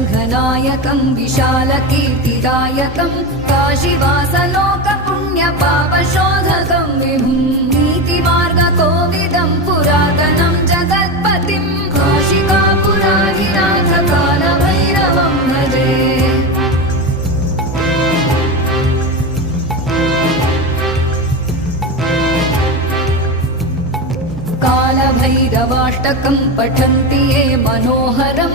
रङ्गनायकं विशालकीर्तिदायकं काशीवासलोकपुण्यपापशोधकं विभुं नीतिमार्गकोविदं पुरातनं जगत्पतिं काशिकापुराधिनाथ कालभैरवं भजे। कालभैरवाष्टकं पठन्ति ये मनोहरं